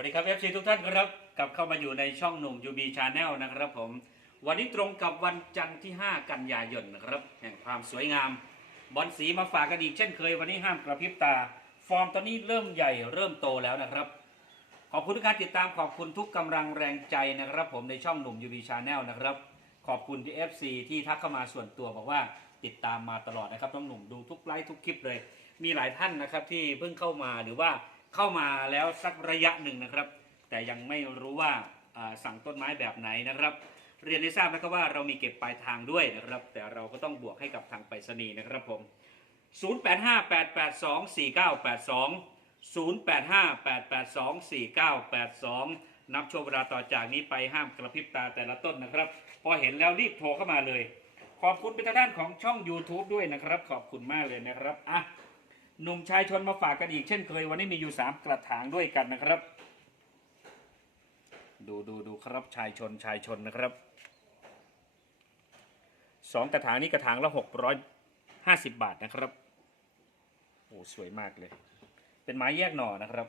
ัสดีครับ FC ทุกท่านครับกลับเข้ามาอยู่ในช่องหนุ่ม UB Channel นะครับผม วันนี้ตรงกับวันจันทร์ที่ 5 กันยายนนะครับ แห่งความสวยงาม บอลสีมาฝากกันอีกเช่นเคย วันนี้ห้ามกระพริบตา ฟอร์มตอนนี้เริ่มใหญ่เริ่มโตแล้วนะครับ ขอบคุณทุกการติดตามขอบคุณทุกกำลังแรงใจนะครับ ผมในช่องหนุ่ม UB Channel นะครับ ขอบคุณที่ FC ที่ทักเข้ามาส่วนตัวบอกว่าติดตามมาตลอดนะครับน้องหนุ่มดูทุกไลฟ์ทุกคลิปเลย มีหลายท่านนะครับที่เพิ่งเข้ามาหรือว่า เข้ามาแล้วสักระยะหนึ่งนะครับ แต่ยังไม่รู้ว่าสั่งต้นไม้แบบไหนนะครับ เรียนให้ทราบนะครับว่าเรามีเก็บปลายทางด้วยนะครับ แต่เราก็ต้องบวกให้กับทางไปรษณีย์นะครับผม 0858824982นับช่วงเวลาต่อจากนี้ไปห้ามกระพริบตาแต่ละต้นนะครับ พอเห็นแล้วรีบโทรเข้ามาเลย ขอบคุณเป็นทางด้านของช่อง YouTube ด้วยนะครับ ขอบคุณมากเลยนะครับอะ หนุ่มชายชนมาฝากกันอีกเช่นเคยวันนี้มีอยู่3กระถางด้วยกันนะครับ ดูดูดูครับชายชนชายชนนะครับสองกระถางนี้กระถางละหกร้อยห้าสิบบาทนะครับโอ้สวยมากเลย เป็นไม้แยกหน่อนะครับ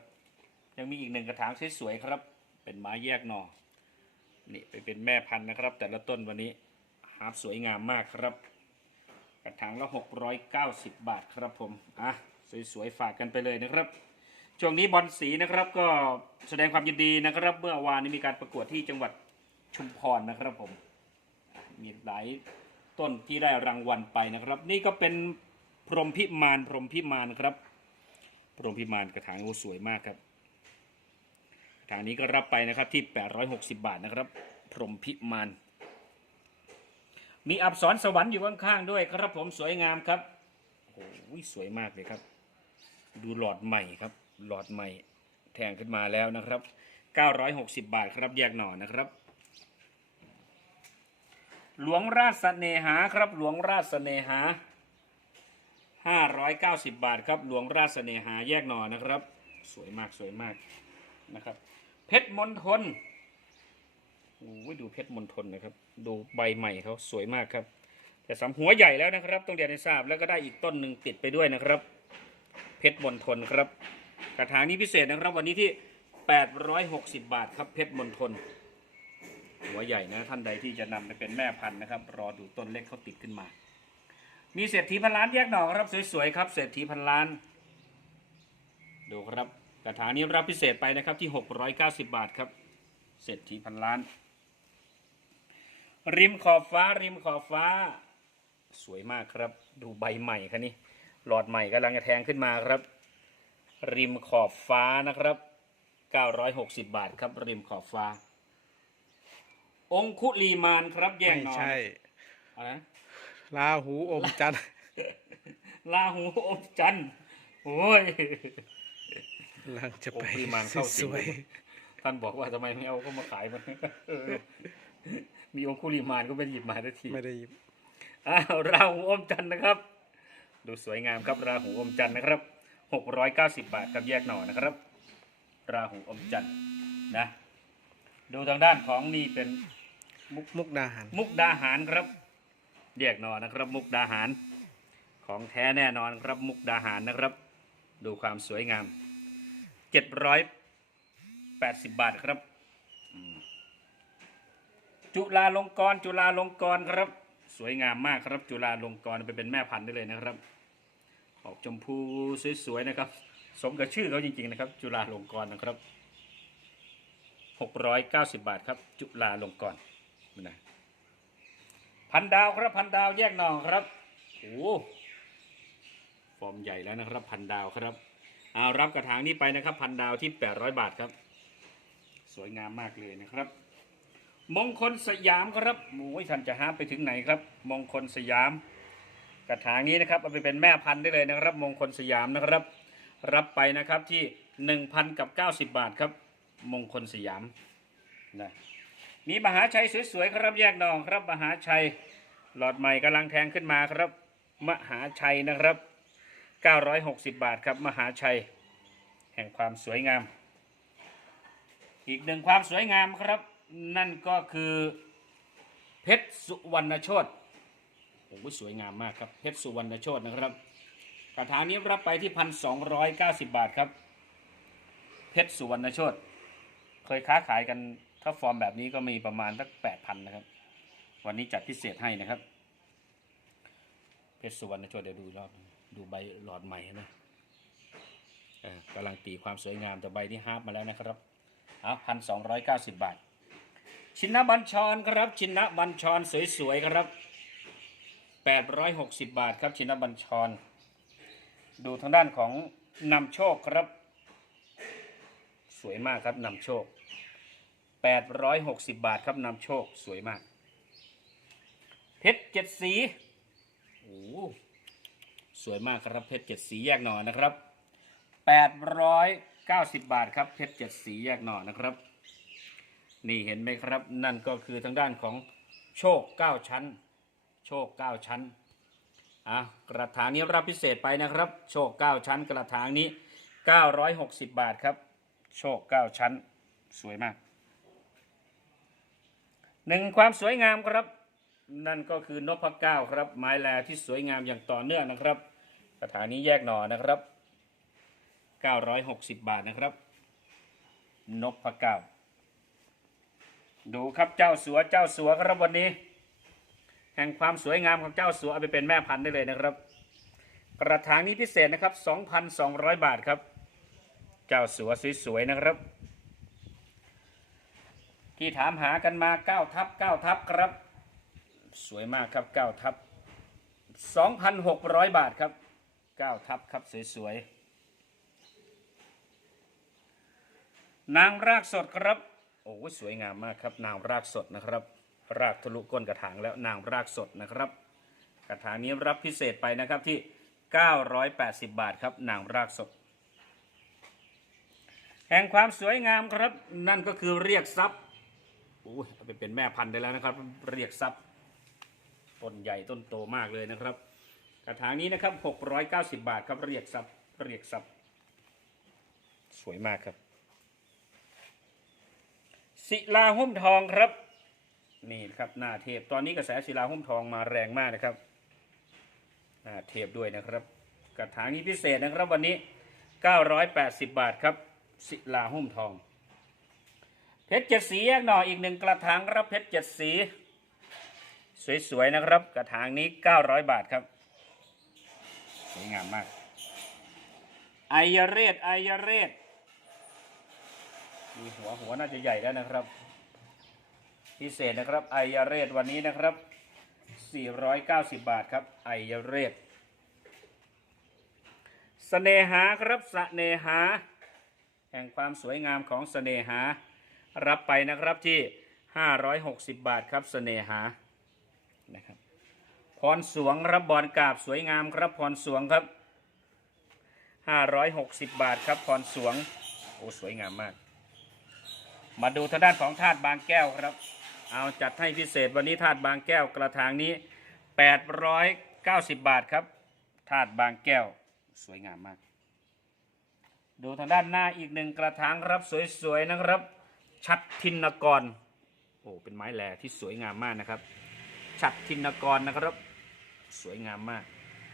ยังมีอีกหนึ่งกระถางสวยๆครับ เป็นไม้แยกหน่อนี่ไปเป็นแม่พันธุ์นะครับ แต่ละต้นวันนี้หาสวยงามมากครับกระถางละหกร้อยเก้าสิบบาทครับผม อะ สวยๆฝากกันไปเลยนะครับ ช่วงนี้บอลสีนะครับก็แสดงความยินดีนะครับ เมื่อวานนี้มีการประกวดที่จังหวัดชุมพรนะครับผม มีหลายต้นที่ได้รางวัลไปนะครับ นี่ก็เป็นพรหมพิมานพรหมพิมานครับ พรหมพิมานกระถางโอ้สวยมากครับกระถางนี้ก็รับไปนะครับที่ 860 บาทนะครับ พรหมพิมานมีอับสรสวรรค์อยู่ข้างๆด้วยครับผมสวยงามครับโอ้โหสวยมากเลยครับ ดูหลอดใหม่ครับ หลอดใหม่แทงขึ้นมาแล้วนะครับ 960 บาทครับแยกหน่อนะครับ หลวงราชเสนหาครับ หลวงราชเสนหา 590 บาทครับ หลวงราชเสนหาแยกหน่อนะครับ สวยมากสวยมากนะครับ เพชรมณฑลโอ้ยดูเพชรมณฑลนะครับ ดูใบใหม่เขาสวยมากครับ แต่สำหัวใหญ่แล้วนะครับต้องเรียนให้ทราบแล้วก็ได้อีกต้นหนึ่งติดไปด้วยนะครับ เพชรมณฑลครับ กระถางนี้พิเศษนะครับวันนี้ที่ 860 บาทครับเพชรมณฑลหัวใหญ่นะท่านใดที่จะนำไปเป็นแม่พันธุ์นะครับ รอดูต้นเล็กเขาติดขึ้นมา มีเศรษฐีพันล้านแยกหน่อครับสวยๆครับเศรษฐีพันล้าน ดูครับกระถางนี้รับพิเศษไปนะครับที่ 690 บาทครับ เศรษฐีพันล้าน ริมขอบฟ้าริมขอบฟ้า สวยมากครับ ดูใบใหม่ครับนี่ หลอดใหม่กำลังจะแทงขึ้นมาครับ ริมขอบฟ้านะครับ 960 บาทครับ ริมขอบฟ้า องคุลีมานครับแยกไม่หนอนใช่อะไรนะลาหูอมจันทร์ ลาหูอมจันทร์โอ้ย กำลังจะไปองค์ปริมาณเข้าสิสงวยท่านบอกว่าทำไมไม่เอาเข้ามาขายมันเออมีองคุลีมานก็ไม่หยิบมาทันที ๆไม่ได้ยิบอ้าวราหูอมจันทร์นะครับ ดูสวยงามครับราหูอมจันทร์นะครับหกร้อยเก้าสิบบาทครับแยกหน่อนะครับ ราหูอมจันทร์นะดูทางด้านของนี่เป็นมุกดาหารมุกดาหารครับ แยกหน่อนะครับ มุกดาหาร ของแท้แน่นอนครับมุกดาหารนะครับ ดูความสวยงามเจ็ดร้อยแปดสิบบาทครับอืมจุฬาลงกรณ์จุฬาลงกรณ์ครับ สวยงามมากครับจุฬาลงกรณ์ไปเป็นแม่พันธุ์ได้เลยนะครับ ออกชมพูสวยๆนะครับ สมกับชื่อเขาจริงๆนะครับ จุฬาลงกรณ์นะครับหกร้อยเก้าสิบบาทครับ จุฬาลงกรณ์นะพันดาวครับพันดาวแยกหน่อครับโอ้ฟอร์มใหญ่แล้วนะครับพันดาวครับเอารับกระถางนี้ไปนะครับ พันดาวที่แปดร้อยบาทครับ สวยงามมากเลยนะครับ มงคลสยามครับโอ้ยท่านจะหาไปถึงไหนครับ มงคลสยาม กระถางนี้นะครับเอาไปเป็นแม่พันธุ์ได้เลยนะครับ มงคลสยามนะครับ รับไปนะครับที่หนึ่งพันกับเก้าสิบบาทครับ มงคลสยามนะมีมหาชัยสวยๆครับแยกนองครับมหาชัยหลอดใหม่กำลังแทงขึ้นมาครับ มหาชัยนะครับ 960 บาทครับ มหาชัย แห่งความสวยงาม อีกหนึ่งความสวยงามครับ นั่นก็คือเพชรสุวรรณโชตโอ้โหสวยงามมากครับเพชรสุวรรณโชตนะครับกระถางนี้รับไปที่พันสองร้อยเก้าสิบบาทครับ เพชรสุวรรณโชตเคยค้าขายกันถ้าฟอร์มแบบนี้ก็มีประมาณสักแปดพันนะครับ วันนี้จัดพิเศษให้นะครับ เพชรสุวรรณโช่วยเดี๋ยวดูรอบดูใบหลอดใหม่นไหมเออกำลังตีความสวยงามแต่ใบที่ฮาร์ปมาแล้วนะครับเอาพันสองร้อยเก้าสิบบาท ชินบัญชรครับ ชินบัญชรสวยๆครับแปดร้อยหกสิบบาทครับชินบัญชร ดูทางด้านของนำโชคครับ สวยมากครับนำโชค860บาทครับนำโชคสวยมาก เพชรเจ็ดสีโอ้สวยมากครับเพชรเจ็ดสีแยกหน่อนะครับ890บาทครับเพชรเจ็ดสีแยกหน่อนะครับ นี่เห็นไหมครับ นั่นก็คือทางด้านของโชค9ชั้น โชค9ชั้นอะกระถางนี้รับพิเศษไปนะครับ โชค9ชั้น กระถางนี้960บาทครับ โชค9ชั้น สวยมากหนึ่งความสวยงามครับ นั่นก็คือนพเก้าครับ ไม้แลที่สวยงามอย่างต่อเนื่องนะครับกระถางนี้แยกหน่อนะครับ960บาทนะครับนพเก้า ดูครับเจ้าสัวเจ้าสัวครับวันนี้ แห่งความสวยงามของเจ้าสัวเอาไปเป็นแม่พันธุ์ได้เลยนะครับ กระถางนี้พิเศษนะครับ 2,200 บาทครับ เจ้าสัวสวยๆนะครับ ที่ถามหากันมา9ทับ9ทับครับ สวยมากครับ9ทับ2,600 บาทครับ9ทับครับสวยๆนางรากสดครับ โอ้สวยงามมากครับนางรากสดนะครับ รากทะลุก้นกระถางแล้วนางรากสดนะครับ กระถางนี้รับพิเศษไปนะครับที่ 980 บาทครับนางรากสด แห่งความสวยงามครับ นั่นก็คือเรียกทรัพย์โอ้ยเอาไปเป็นแม่พันธุ์ได้แล้วนะครับ เรียกทรัพย์ต้นใหญ่ต้นโตมากเลยนะครับ กระถางนี้นะครับ 690 บาทครับเรียกทรัพย์เรียกทรัพย์สวยมากครับ ศิลาหุ้มทองครับ นี่นะครับหน้าเทพตอนนี้กระแสศิลาหุ้มทองมาแรงมากนะครับหน้าเทพด้วยนะครับ กระถางนี้พิเศษนะครับวันนี้ 980 บาทครับ ศิลาหุ้มทอง เพชรเจ็ดสีแยกหน่ออีกหนึ่งกระถางครับเพชรเจ็ดสี สวยๆนะครับ กระถางนี้ 900 บาทครับสวยงามมากไอยเรศไอยเรศ มีหัวหัวน่าจะใหญ่แล้วนะครับ พิเศษนะครับไอยาเรศวันนี้นะครับ 490 บาทครับไอยาเรศเสน่หาครับเสน่หา แห่งความสวยงามของเสน่หา รับไปนะครับที่ 560 บาทครับเสน่หานะครับพรสวงรับบอลกาบสวยงามครับพรสวงครับ 560 บาทครับพรสวง โอ้ สวยงามมาก มาดูทางด้านของธาตุบางแก้วครับ เอาจัดให้พิเศษวันนี้ธาตุบางแก้วกระถางนี้ 890 บาทครับธาตุบางแก้วสวยงามมาก ดูทางด้านหน้าอีกหนึ่งกระถางครับสวยๆนะครับ ชัดทินกรโอ้เป็นไม้แหล่ที่สวยงามมากนะครับ ชัดทินกรนะครับ สวยงามมาก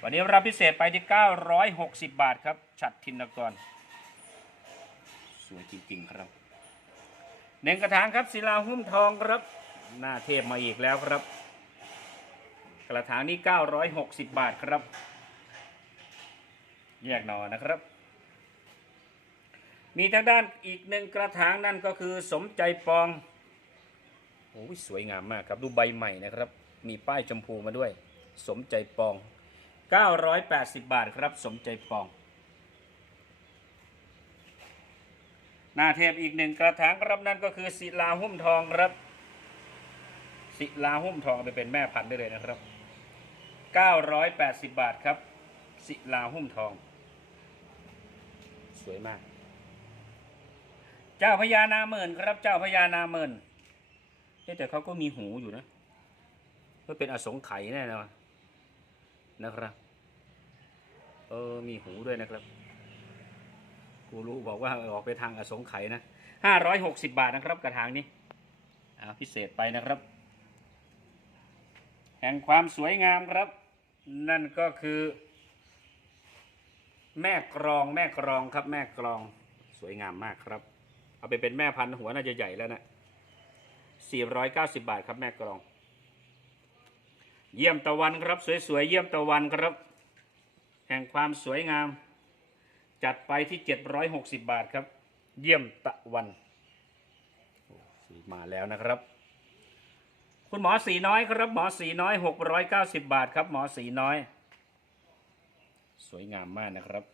วันนี้รับพิเศษไปที่ 960 บาทครับ ชัดทินกร สวยจริงๆครับ หนึ่งกระถางครับศิลาหุ้มทองครับ หน้าเทพมาอีกแล้วครับ กระถางนี้ 960 บาทครับ แยกหนอนะครับ มีทางด้านอีกหนึ่งกระถางนั่นก็คือสมใจปองโอ้ยสวยงามมากครับดูใบใหม่นะครับ มีป้ายชมพูมาด้วย สมใจปอง 980 บาทครับ สมใจปอง หน้าเทพอีกหนึ่งกระถางครับนั่นก็คือศิลาหุ้มทองครับ ศิลาหุ้มทองไปเป็นแม่พันธุ์ได้เลยนะครับ 980 บาทครับ ศิลาหุ้มทอง สวยมาก เจ้าพญานาเมินครับ เจ้าพญานาเมินเอ๊ะแต่เขาก็มีหูอยู่นะก็เป็นอสงไขยแน่นอนนะครับ เออมีหูด้วยนะครับ กูรู้บอกว่าออกไปทางอสงไขยนะห้าร้อยหกสิบาทนะครับกระถางนี้พิเศษไปนะครับ แห่งความสวยงามครับ นั่นก็คือ แม่กรองแม่กรองครับ แม่กรองสวยงามมากครับ เอาไปเป็นแม่พันธุ์หัวน่าจะใหญ่แล้วนะ490 บาทครับแม่กรอง เยี่ยมตะวันครับ สวยๆเยี่ยมตะวันครับ แห่งความสวยงาม จัดไปที่760บาทครับ เยี่ยมตะวันสีมาแล้วนะครับ คุณหมอสีน้อยครับ หมอสีน้อย690บาทครับ หมอสีน้อย สวยงามมากนะครับ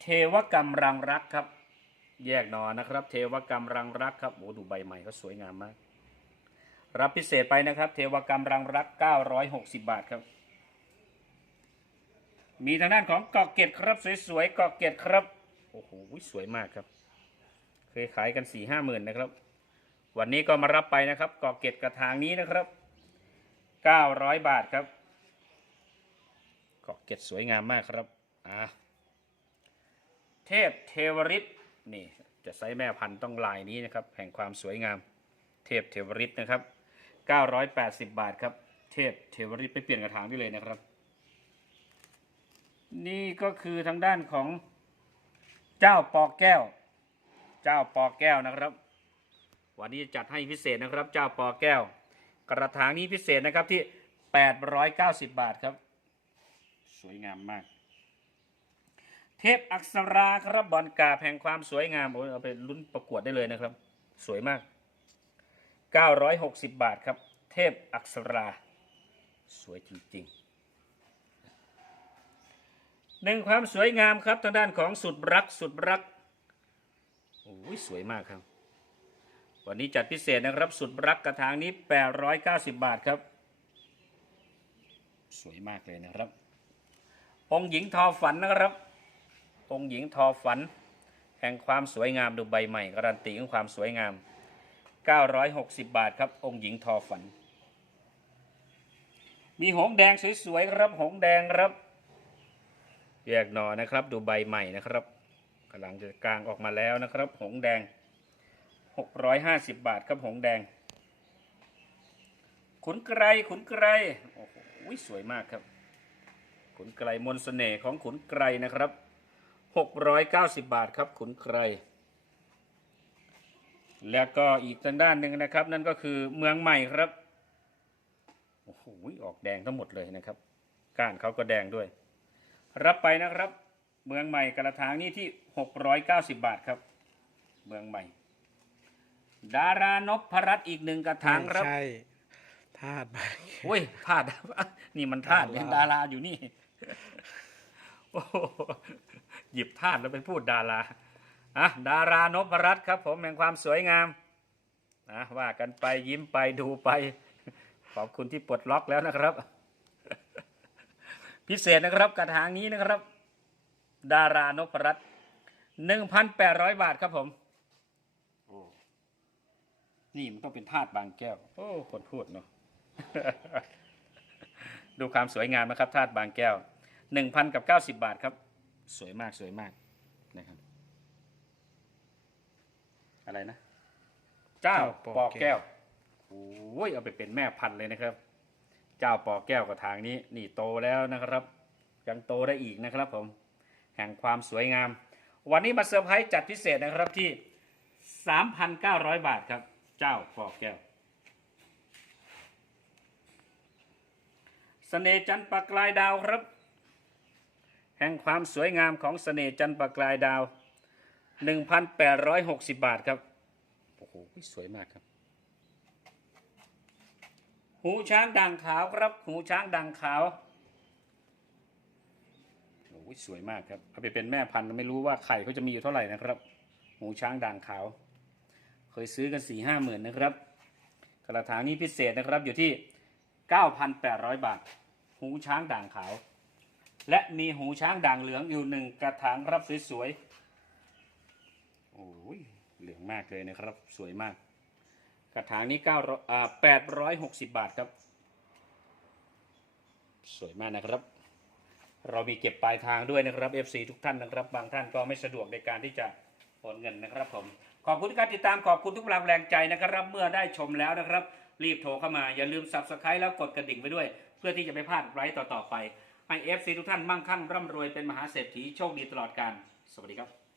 เทวกรรมรังรักครับ แยกนอนะครับ เทวกรรมรังรักครับโอ้ดูใบใหม่เขาสวยงามมาก รับพิเศษไปนะครับ เทวกรรมรังรัก 960 บาทครับ มีทางด้านของเกาะเกตครับสวยๆเกาะเกตครับโอ้โหสวยมากครับ เคยขายกันสี่ห้าหมื่นนะครับ วันนี้ก็มารับไปนะครับเกาะเกตกระถางนี้นะครับ900บาทครับเกาะเกตสวยงามมากครับอ่าเทพเทวริตนี่จะไซส์แม่พันธุ์ต้องลายนี้นะครับแห่งความสวยงาม เทพเทวริตนะครับ 980 บาทครับ เทพเทวริตไปเปลี่ยนกระถางได้เลยนะครับ นี่ก็คือทางด้านของเจ้าปอแก้ว เจ้าปอแก้วนะครับ วันนี้จัดให้พิเศษนะครับ เจ้าปอแก้ว กระถางนี้พิเศษนะครับที่ 890 บาทครับ สวยงามมาก เทพอักษราครับบอลกาแห่งความสวยงามเอาไปลุ้นประกวดได้เลยนะครับ สวยมาก 960 บาทครับ เทพอักษรา สวยจริงๆ หนึ่งความสวยงามครับทางด้านของสุดรักสุดรักโอ้ยสวยมากครับ วันนี้จัดพิเศษนะครับสุดรักกระถางนี้ 890 บาทครับ สวยมากเลยนะครับ องค์หญิงทอฝันนะครับ องค์หญิงทอฝัน แห่งความสวยงามดูใบใหม่การันตีของความสวยงาม 960 บาทครับ องค์หญิงทอฝัน มีหงแดงสวยๆครับหงแดงครับ แยกหนอนะครับ ดูใบใหม่นะครับกำลังจะกลางออกมาแล้วนะครับ หงแดง 650 บาทครับหงแดง ขุนไกรขุนไกรโอ้โหสวยมากครับ ขุนไกรมนต์เสน่ห์ของขุนไกรนะครับ 690 บาทครับขุนไกรแล้วก็อีกทางด้านหนึ่งนะครับ นั่นก็คือเมืองใหม่ครับโอ้โหออกแดงทั้งหมดเลยนะครับ ก้านเขาก็แดงด้วย รับไปนะครับ เมืองใหม่กระถางนี้ที่ 690 บาทครับ เมืองใหม่ ดารานพรัตน์อีกหนึ่งกระถางครับ ใช่ธาตุใบโอ้ยธาตุนี่มันธาตุดาราเป็นดาราอยู่นี่โอ้โหหยิบธาตุแล้วไปพูดดาราอะดารานพรัตน์ครับผมแห่งความสวยงามนะว่ากันไปยิ้มไปดูไป ขอบคุณที่ปลดล็อกแล้วนะครับ พิเศษนะครับกระถางนี้นะครับ ดารานพรัตน์หนึ่งพันแปดร้อยบาทครับผม โอ้นี่มันต้องเป็นธาตุบางแก้ว โอ้คนพูดเนาะ ดูความสวยงามนะครับธาตุบางแก้วหนึ่งพันกับเก้าสิบบาทครับ สวยมากสวยมากนะครับ อะไรนะ เจ้าปอแก้ว โอ้ยเอาไปเป็นแม่พันธุ์เลยนะครับ เจ้าปอแก้วกระถางนี้นี่โตแล้วนะครับ ยังโตได้อีกนะครับผมแห่งความสวยงาม วันนี้มาเซอร์ไพรส์จัดพิเศษนะครับที่ 3,900 บาทครับ เจ้าปอแก้วเสน่ห์จันประกายดาวครับ แห่งความสวยงามของเสน่ห์จันประกายดาว 1,860 บาทครับโอ้โหสวยมากครับ หูช้างด่างขาวครับ หูช้างด่างขาวโอ้ยสวยมากครับเอาไปเป็นแม่พันธุ์ไม่รู้ว่าไข่เขาจะมีอยู่เท่าไหร่นะครับ หูช้างด่างขาว เคยซื้อกันสี่ห้าหมื่นนะครับ กระถางนี้พิเศษนะครับอยู่ที่9,800บาท หูช้างด่างขาว และมีหูช้างด่างเหลืองอยู่หนึ่งกระถางรับสวยๆโอ้ยเหลืองมากเลยนะครับ สวยมาก กระถางนี้9อ่า860บาทครับ สวยมากนะครับ เรามีเก็บปลายทางด้วยนะครับ FC ทุกท่านนะครับ บางท่านก็ไม่สะดวกในการที่จะโอนเงินนะครับผม ขอบคุณการติดตามขอบคุณทุกกำลังแรงใจนะครับ เมื่อได้ชมแล้วนะครับ รีบโทรเข้ามาอย่าลืม subscribe แล้วกดกระดิ่งไปด้วย เพื่อที่จะไม่พลาดไลฟ์ต่อๆไปให้ FC ทุกท่านมั่งคั่งร่ำรวยเป็นมหาเศรษฐีโชคดีตลอดกาลสวัสดีครับ